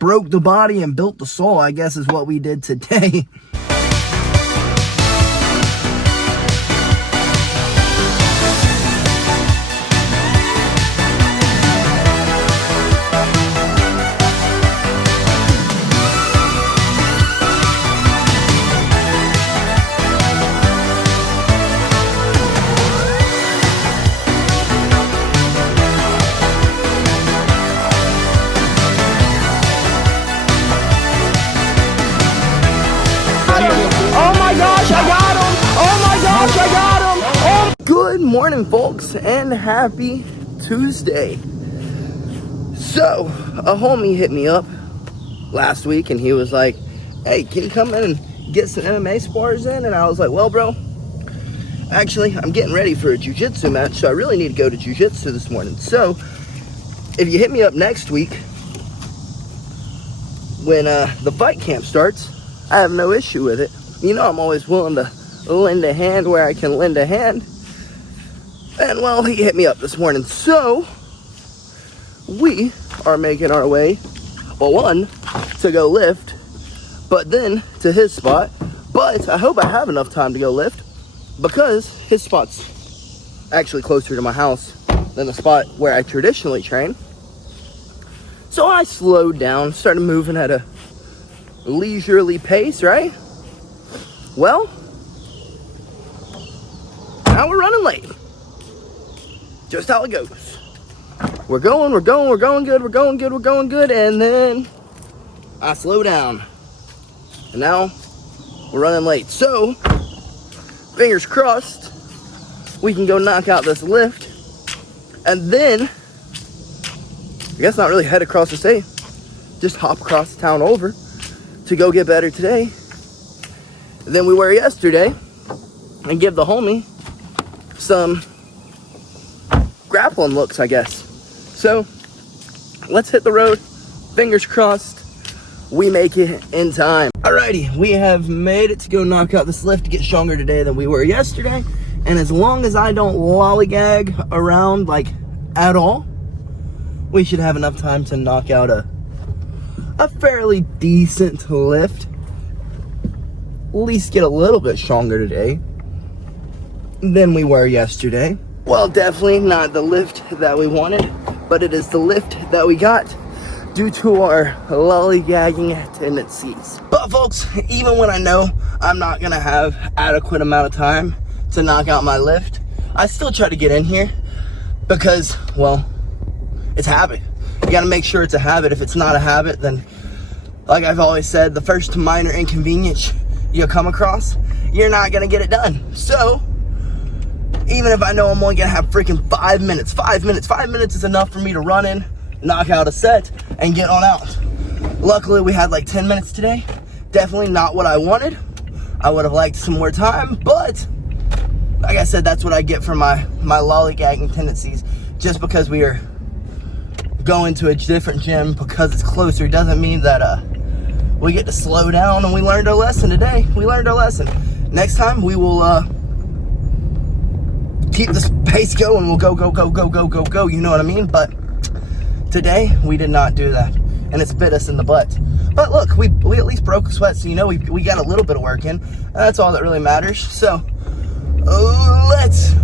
broke the body and built the soul, I guess is what we did today. Good morning, folks, and happy Tuesday. So, a homie hit me up last week and he was like, hey, can you come in and get some MMA spars in? And I was like, well, bro, actually, I'm getting ready for a jiu-jitsu match, so I really need to go to jiu-jitsu this morning. So, if you hit me up next week when the fight camp starts, I have no issue with it. You know, I'm always willing to lend a hand where I can lend a hand. And well, he hit me up this morning. So we are making our way, well, one, to go lift, but then to his spot. But I hope I have enough time to go lift because his spot's actually closer to my house than the spot where I traditionally train. So I slowed down, started moving at a leisurely pace, right? Well, now we're running late. Just how it goes. We're going good, and then I slow down. And now we're running late. So, fingers crossed, we can go knock out this lift. And then, I guess not really head across the state. Just hop across the town over to go get better today than we were yesterday. And give the homie some grappling looks, I guess. So let's hit the road. Fingers crossed we make it in time. Alrighty, we have made it to go knock out this lift to get stronger today than we were yesterday. And as long as I don't lollygag around like at all, we should have enough time to knock out a fairly decent lift. At least get a little bit stronger today than we were yesterday. Well, definitely not the lift that we wanted, but it is the lift that we got due to our lollygagging tendencies. But folks, even when I know I'm not gonna have adequate amount of time to knock out my lift, I still try to get in here because, well, it's habit. You gotta make sure it's a habit. If it's not a habit, then, like I've always said, the first minor inconvenience you come across, you're not gonna get it done. So, even if I know I'm only gonna have freaking 5 minutes, 5 minutes is enough for me to run in, knock out a set, and get on out. Luckily, we had like 10 minutes today. Definitely not what I wanted. I would have liked some more time, but like I said, that's what I get for my lollygagging tendencies. Just because we are going to a different gym because it's closer doesn't mean that we get to slow down, and we learned our lesson today. We learned our lesson. Next time, we will keep this pace going. We'll go, you know what I mean? But today, we did not do that, and it's bit us in the butt. But look, we at least broke a sweat, so you know we got a little bit of work in, and that's all that really matters. So, let's,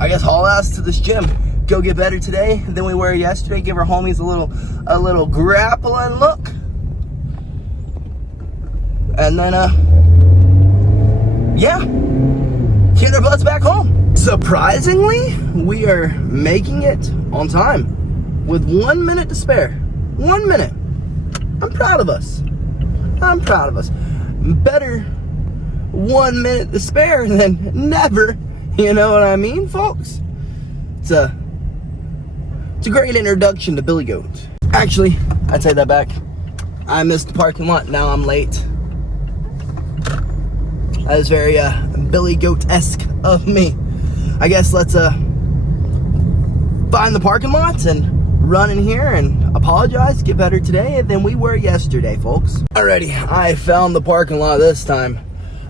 I guess, haul ass to this gym. Go get better today than we were yesterday. Give our homies a little grappling look. And then, yeah, get our butts back home. Surprisingly, we are making it on time with 1 minute to spare. 1 minute. I'm proud of us. Better 1 minute to spare than never. You know what I mean, folks? It's a great introduction to BillyGoat. Actually, I take that back. I missed the parking lot. Now I'm late. That is very BillyGoat-esque of me. I guess let's find the parking lots and run in here and apologize, get better today than we were yesterday, folks. Alrighty, I found the parking lot this time.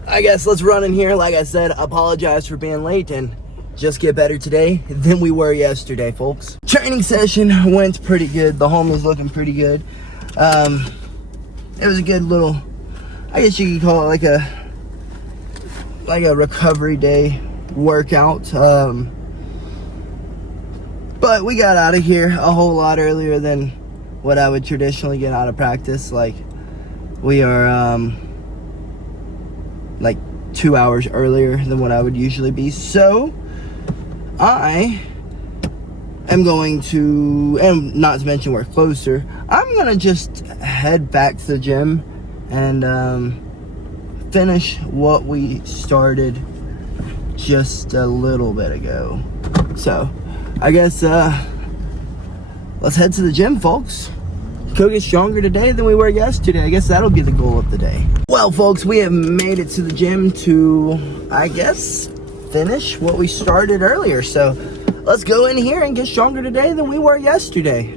I guess let's run in here, like I said, apologize for being late, and just get better today than we were yesterday, folks. Training session went pretty good. The homie's looking pretty good. It was a good little, I guess you could call it like a recovery day workout. But we got out of here a whole lot earlier than what I would traditionally get out of practice. Like, we are like 2 hours earlier than what I would usually be. So I am going to, and not to mention we're closer, I'm gonna just head back to the gym and finish what we started just a little bit ago. So I guess let's head to the gym, folks. Go get stronger today than we were yesterday. I guess that'll be the goal of the day. Well, folks, we have made it to the gym to, I guess, finish what we started earlier. So let's go in here and get stronger today than we were yesterday.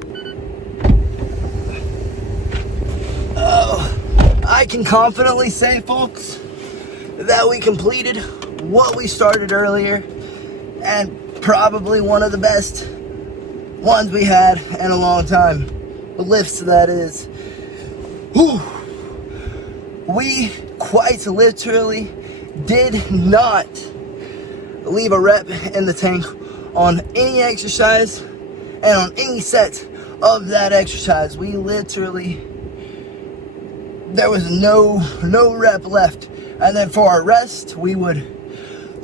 I can confidently say, folks, that we completed what we started earlier, and probably one of the best ones we had in a long time. The lifts, that is. Whew. We quite literally did not leave a rep in the tank on any exercise and on any set of that exercise. We literally, there was no rep left. And then for our rest, we would,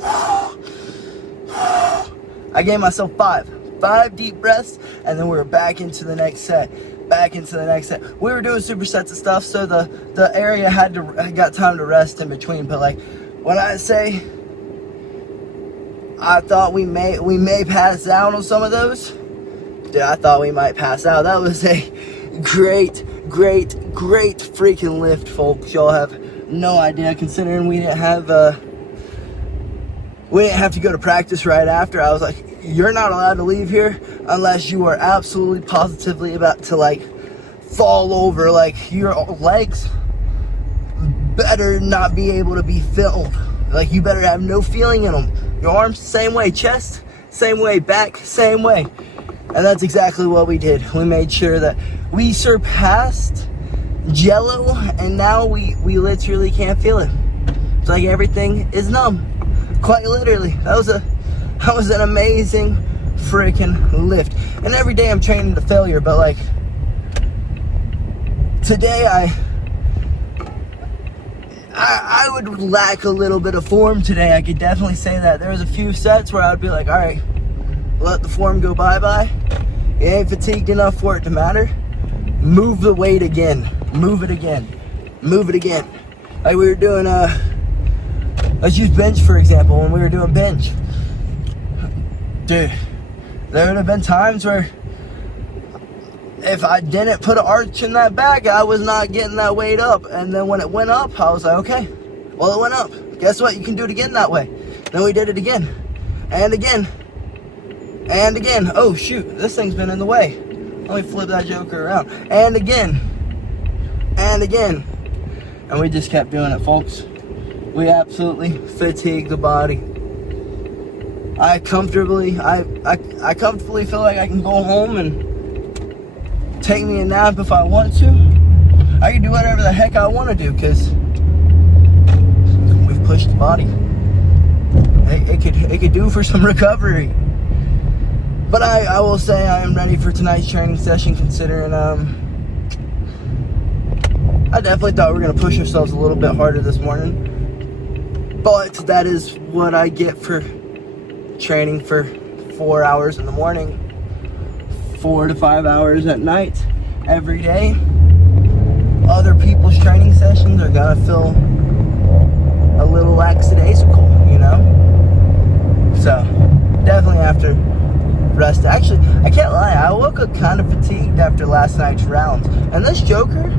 I gave myself five deep breaths, and then we were back into the next set. We were doing supersets and stuff, so the area got time to rest in between. But like, when I say I thought we may pass out on some of those, dude, I thought we might pass out. That was a great freaking lift, folks. Y'all have no idea, considering we didn't have to go to practice right after. I was like, you're not allowed to leave here unless you are absolutely positively about to like fall over. Like, your legs better not be able to be filled. Like, you better have no feeling in them. Your arms, same way. Chest, same way. Back, same way. And that's exactly what we did. We made sure that we surpassed Jello, and now we literally can't feel it. It's like everything is numb. Quite literally. That was an amazing freaking lift. And every day I'm training to failure, but like, today I would lack a little bit of form today. I could definitely say that. There was a few sets where I would be like, all right, let the form go bye-bye. You ain't fatigued enough for it to matter. Move the weight again. Move it again. Like, we were doing, let's use bench for example. When we were doing bench, dude, there would have been times where if I didn't put an arch in that back, I was not getting that weight up. And then when it went up, I was like, okay, well, it went up. Guess what? You can do it again that way. Then we did it again. And again. And again. Oh, shoot. This thing's been in the way. Let me flip that joker around. And again. And again. And we just kept doing it, folks. We absolutely fatigued the body. I comfortably feel like I can go home and take me a nap if I want to. I can do whatever the heck I want to do, because we've pushed the body. It could do for some recovery. But I will say I am ready for tonight's training session, considering I definitely thought we were going to push ourselves a little bit harder this morning. But that is what I get for training for 4 hours in the morning, 4 to 5 hours at night, every day. Other people's training sessions are gonna feel a little lackadaisical, you know? So, definitely after rest. Actually, I can't lie, I woke up kind of fatigued after last night's rounds. And this joker,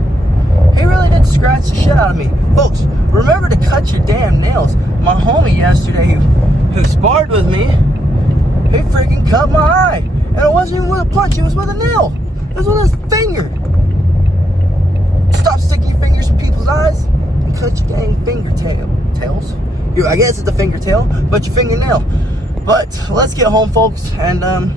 he really did scratch the shit out of me. Folks, remember to cut your damn nails. My homie yesterday who sparred with me, he freaking cut my eye. And it wasn't even with a punch, it was with a nail. It was with his finger. Stop sticking your fingers in people's eyes and cut your dang fingertails. I guess it's a fingertail, but your fingernail. But let's get home, folks, and I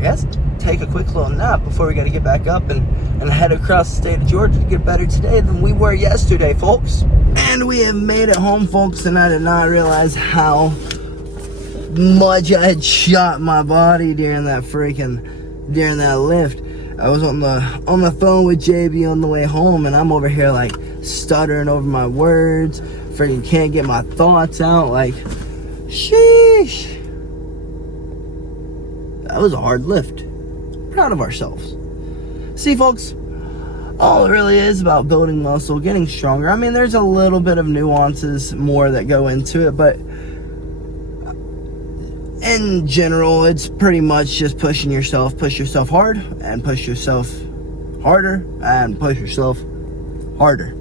guess take a quick little nap before we got to get back up and head across the state of Georgia to get better today than we were yesterday, folks. And we have made it home, folks, and I did not realize how much I had shot my body during that lift. I was on the phone with JB on the way home, and I'm over here like stuttering over my words, freaking can't get my thoughts out, like, sheesh. That was a hard lift. Proud of ourselves. See, folks, all it really is about building muscle, getting stronger. I mean, there's a little bit of nuances more that go into it, but in general, it's pretty much just push yourself hard, and push yourself harder, and push yourself harder.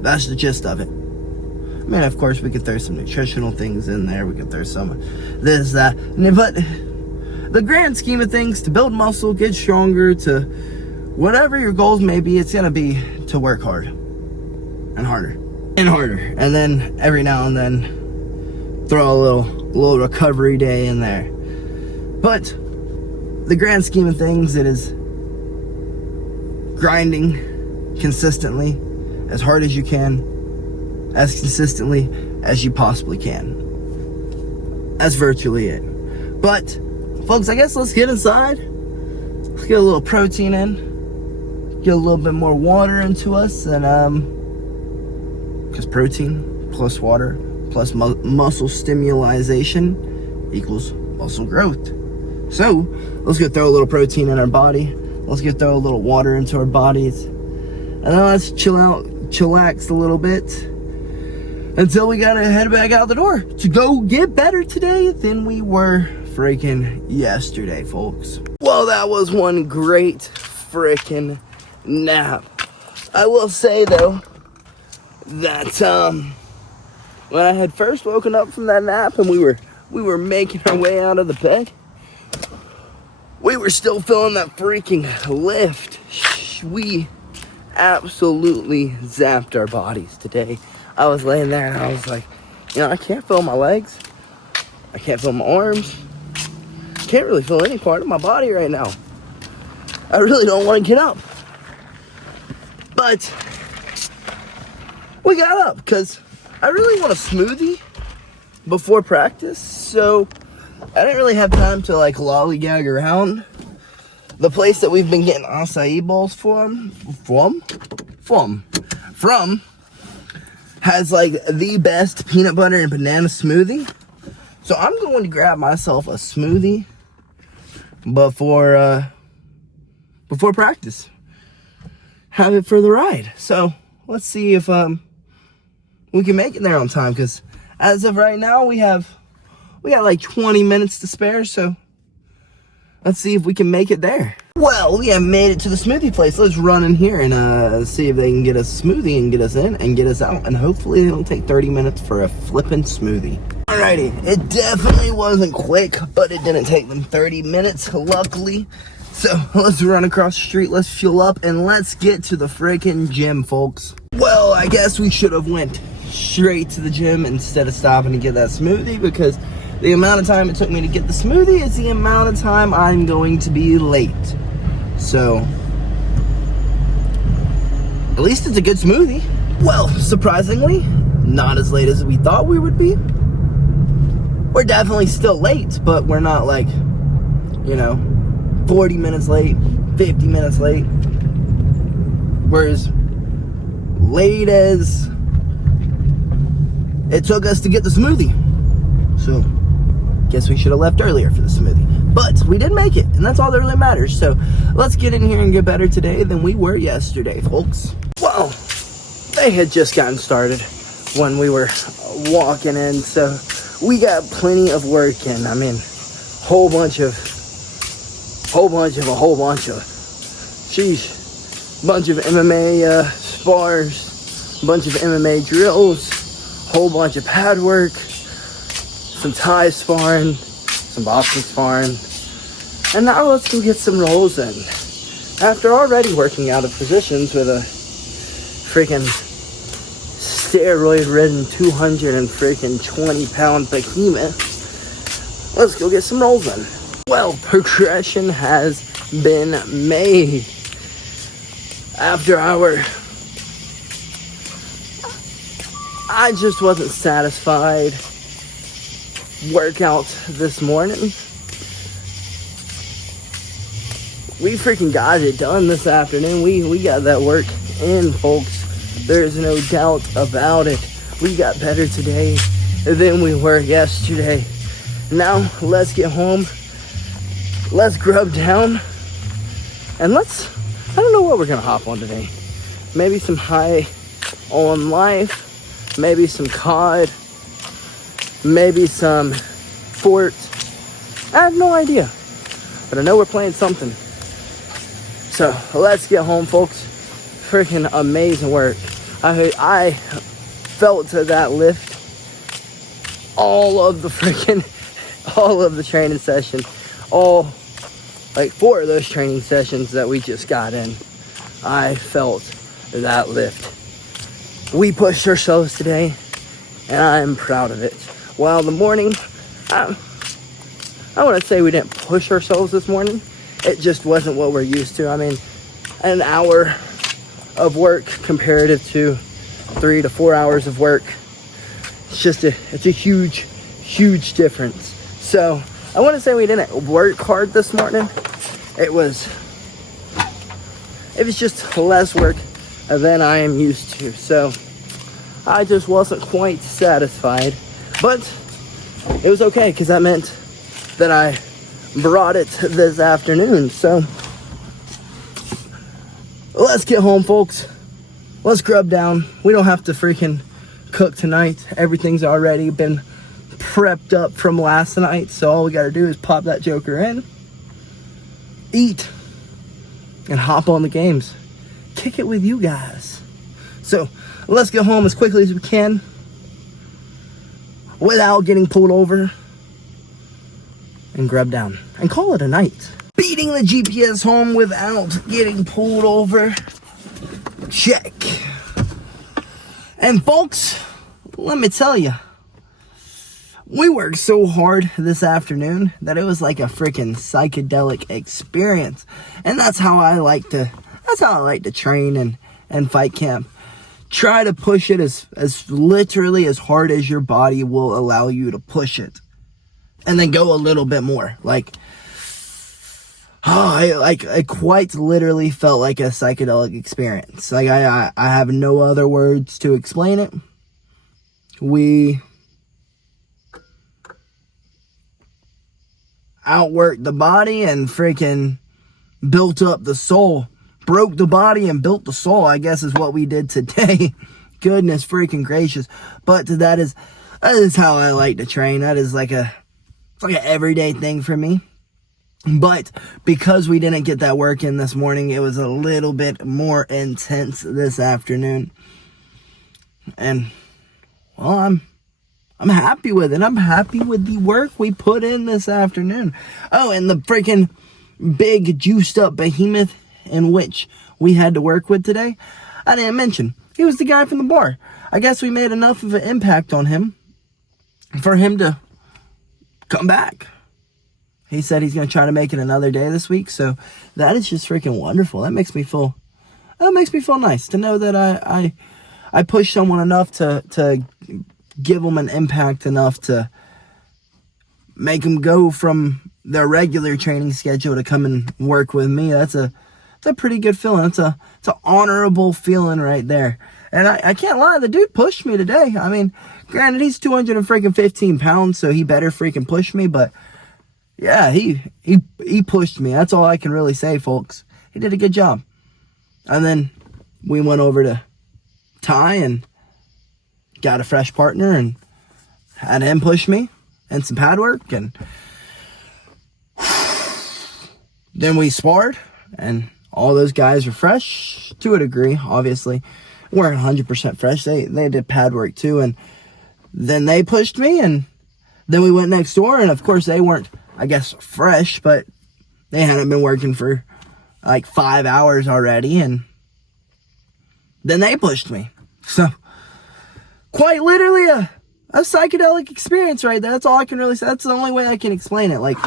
That's the gist of it. I mean, of course, we could throw some nutritional things in there. We could throw some this, that. But the grand scheme of things, to build muscle, get stronger, to whatever your goals may be, it's going to be to work hard and harder and harder. And then every now and then throw a little recovery day in there. But the grand scheme of things, it is grinding consistently, as hard as you can, as consistently as you possibly can. That's virtually it. But folks, I guess let's get inside. Let's get a little protein in, get a little bit more water into us, and because protein plus water plus muscle stimulation equals muscle growth. So let's go throw a little protein in our body. Let's go throw a little water into our bodies, and then let's chillax a little bit until we gotta head back out the door to go get better today than we were freaking yesterday, folks. Well, that was one great freaking nap. I will say though that when I had first woken up from that nap and we were making our way out of the bed, we were still feeling that freaking lift. We absolutely zapped our bodies today. I was laying there and I was like, I can't feel my legs. I can't feel my arms. Can't really feel any part of my body right now. I really don't want to get up. But we got up because I really want a smoothie before practice. So I didn't really have time to like lollygag around. The place that we've been getting acai bowls from has like the best peanut butter and banana smoothie. So I'm going to grab myself a smoothie before practice. Have it for the ride. So let's see if we can make it there on time, because as of right now we got like 20 minutes to spare, so let's see if we can make it there. Well, we have made it to the smoothie place. Let's run in here and see if they can get us a smoothie and get us in and get us out, and hopefully it'll take 30 minutes for a flippin' smoothie. Alrighty, it definitely wasn't quick, but it didn't take them 30 minutes, luckily. So let's run across the street, let's fuel up, and let's get to the freaking gym, folks. Well, I guess we should have went straight to the gym instead of stopping to get that smoothie, because the amount of time it took me to get the smoothie is the amount of time I'm going to be late. So at least it's a good smoothie. Well, surprisingly, not as late as we thought we would be. We're definitely still late, but we're not like, 40 minutes late, 50 minutes late. We're as late as it took us to get the smoothie. So guess we should have left earlier for the smoothie. But we did make it, and that's all that really matters. So let's get in here and get better today than we were yesterday, folks. Well, they had just gotten started when we were walking in, so we got plenty of work in. I mean, a whole bunch of, sheesh, bunch of MMA spars, bunch of MMA drills, whole bunch of pad work, some Thai sparring, some boxing sparring, and now let's go get some rolls in. After already working out of positions with a freaking steroid-ridden 220-pound behemoth, let's go get some rolls in. Well, progression has been made. After I just wasn't satisfied workout this morning. We freaking got it done this afternoon. We got that work in, folks. There's no doubt about it. We got better today than we were yesterday. Now, let's get home. Let's grub down. And I don't know what we're going to hop on today. Maybe some high on life. Maybe some cod. Maybe some fort. I have no idea. But I know we're playing something. So, let's get home, folks. Freaking amazing work. I felt that lift all of the training session. All, like 4 of those training sessions that we just got in. I felt that lift. We pushed ourselves today, and I'm proud of it. While the morning, I want to say we didn't push ourselves this morning. It just wasn't what we're used to. I mean, an hour of work comparative to 3 to 4 hours of work. It's a huge difference. So I want to say we didn't work hard this morning. It was just less work than I am used to. So I just wasn't quite satisfied, but it was okay because that meant that I brought it this afternoon. So let's get home, folks. Let's grub down. We don't have to freaking cook tonight. Everything's already been prepped up from last night. So all we got to do is pop that joker in, eat, and hop on the games. Kick it with you guys. So let's get home as quickly as we can without getting pulled over and grub down and call it a night. Beating the GPS home without getting pulled over. Check. And folks, let me tell you, we worked so hard this afternoon that it was like a freaking psychedelic experience. And that's how I like to train and fight camp. Try to push it as literally as hard as your body will allow you to push it. And then go a little bit more. I quite literally felt like a psychedelic experience. Like I have no other words to explain it. We outworked the body and freaking built up the soul. Broke the body and built the soul, I guess is what we did today. Goodness freaking gracious. But that is how I like to train. That is it's like an everyday thing for me. But because we didn't get that work in this morning, it was a little bit more intense this afternoon. And well, I'm happy with it. I'm happy with the work we put in this afternoon. Oh, and the freaking big juiced up behemoth in which we had to work with today, I didn't mention. He was the guy from the bar. I guess we made enough of an impact on him for him to come back. He said he's going to try to make it another day this week. So that is just freaking wonderful. That makes me feel nice to know that I pushed someone enough to give them an impact enough to make them go from their regular training schedule to come and work with me. It's a pretty good feeling. It's an honorable feeling right there. And I can't lie, the dude pushed me today. I mean, granted, he's 215 pounds, so he better freaking push me, but yeah, he pushed me. That's all I can really say, folks. He did a good job. And then we went over to Ty and got a fresh partner and had him push me and some pad work. And then we sparred, and all those guys were fresh to a degree, obviously. Weren't 100% fresh. They did pad work too, and then they pushed me, and then we went next door, and of course they weren't, I guess, fresh, but they hadn't been working for like 5 hours already, and then they pushed me. So quite literally a psychedelic experience right there. That's all I can really say. That's the only way I can explain it. Like,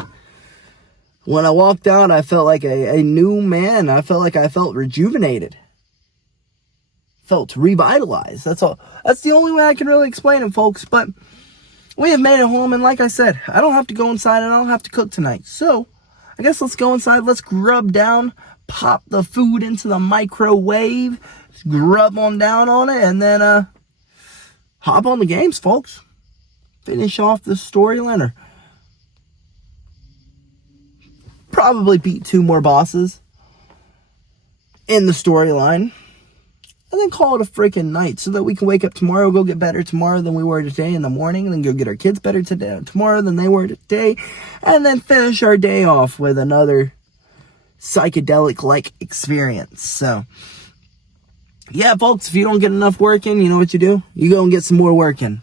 When I walked out, I felt like a new man. I felt like I felt rejuvenated. Felt revitalized. That's all. That's the only way I can really explain it, folks. But we have made it home, and like I said, I don't have to go inside, and I don't have to cook tonight. So, I guess let's go inside. Let's grub down, pop the food into the microwave, grub on down on it, and then hop on the games, folks. Finish off the storyline, or probably beat 2 more bosses in the storyline, and then call it a freaking night so that we can wake up tomorrow, go get better tomorrow than we were today in the morning, and then go get our kids better tomorrow than they were today, and then finish our day off with another psychedelic-like experience. So, yeah, folks, if you don't get enough work in, you know what you do? You go and get some more work in.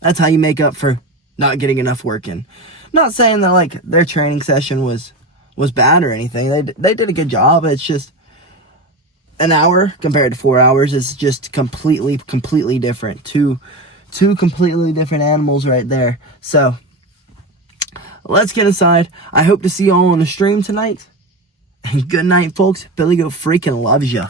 That's how you make up for not getting enough work in. Not saying that, like, their training session was bad or anything. They did a good job. It's just an hour compared to 4 hours is just completely different. Two completely different animals right there. So, let's get inside. I hope to see you all on the stream tonight. And good night, folks. BillyGoat freaking loves ya.